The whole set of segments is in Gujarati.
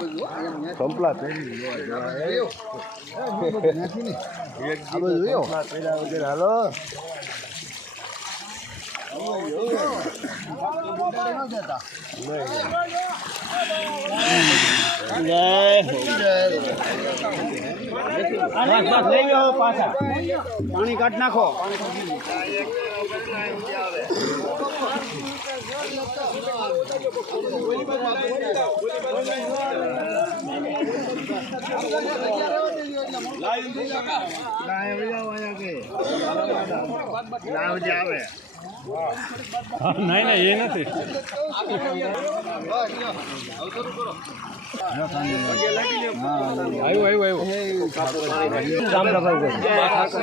કંપલા પહેરી હાલો પાણી કાઢ નાખો નહીં નહીં એ નથી.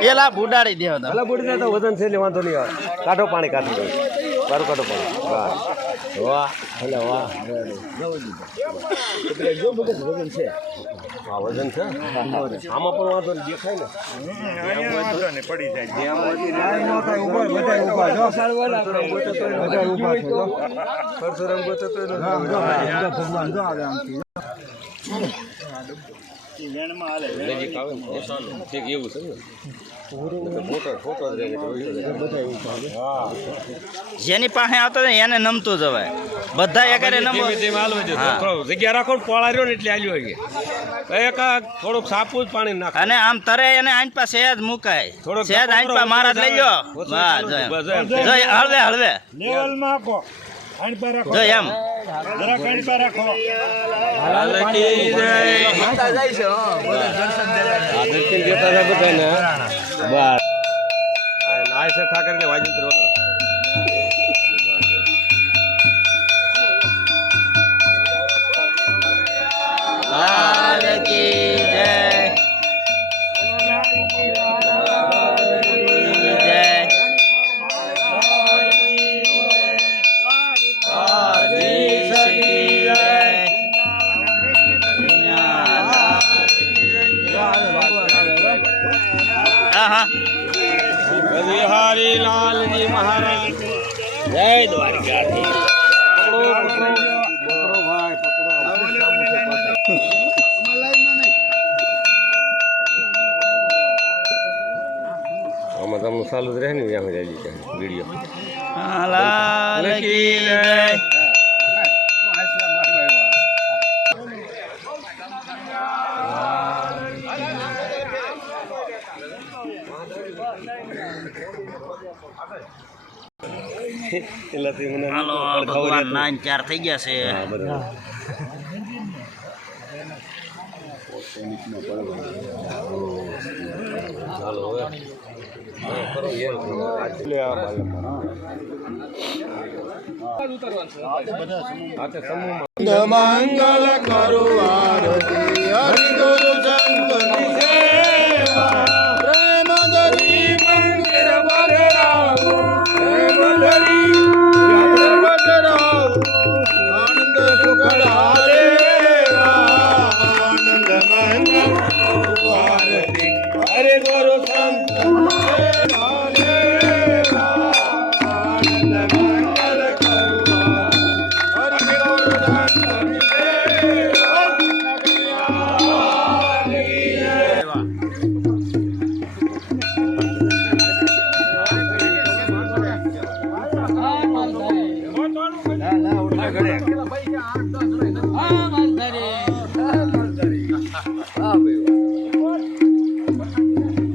એલા બુડાડી દેવા તા. ભલે બુડીને તો વજન છે એટલે વાંધો નહીં આવે. કાઢો પાણી કાઢી દો. સારું કાઢો પાણી. વાહ. વાહ ભલે વાહ. જો વજન છે. હા વજન છે આમાં પણ વાંધો નહીં દેખાય ને એવું છે ને ફોટો ફોટો જ રહે બધા જેની પાસે આવતો હોય એને નમતું જવાય બધા એકારે નમો જગ્યા રાખો ને પોળા ને એટલે આલ્યો એક થોડુંક સાપુ જ પાણી નાખે અને આમ તરે એને આંચ પાસે સહેજ મુકાય થોડોક સહેજ આંચ પાસે મારા જ લઈ જો એમ. એમ. જો એ હળવે હળવે જો એમ આદર્શી દેતા હતા બધાને બસ. નાય છે ઠાકર વાજિંત્ર વગર લાલ કી હરિહરી લાલજી મહારાજ જય. દ્વારકાધીશ. આમાં તમને ચાલુ જ રહે ને વીડિયો એટલાથી મને હાલો ભગવાન નાઈન ચાર થઈ ગયા છે. હા બરાબર. ચાલો હવે. કરો મંગલ કરુ આરતી હરિ ગુરુ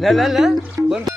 لا لا لا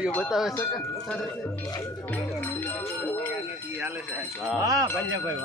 વિડિયો બતાવે છે કે હા ભાઈ ભાઈ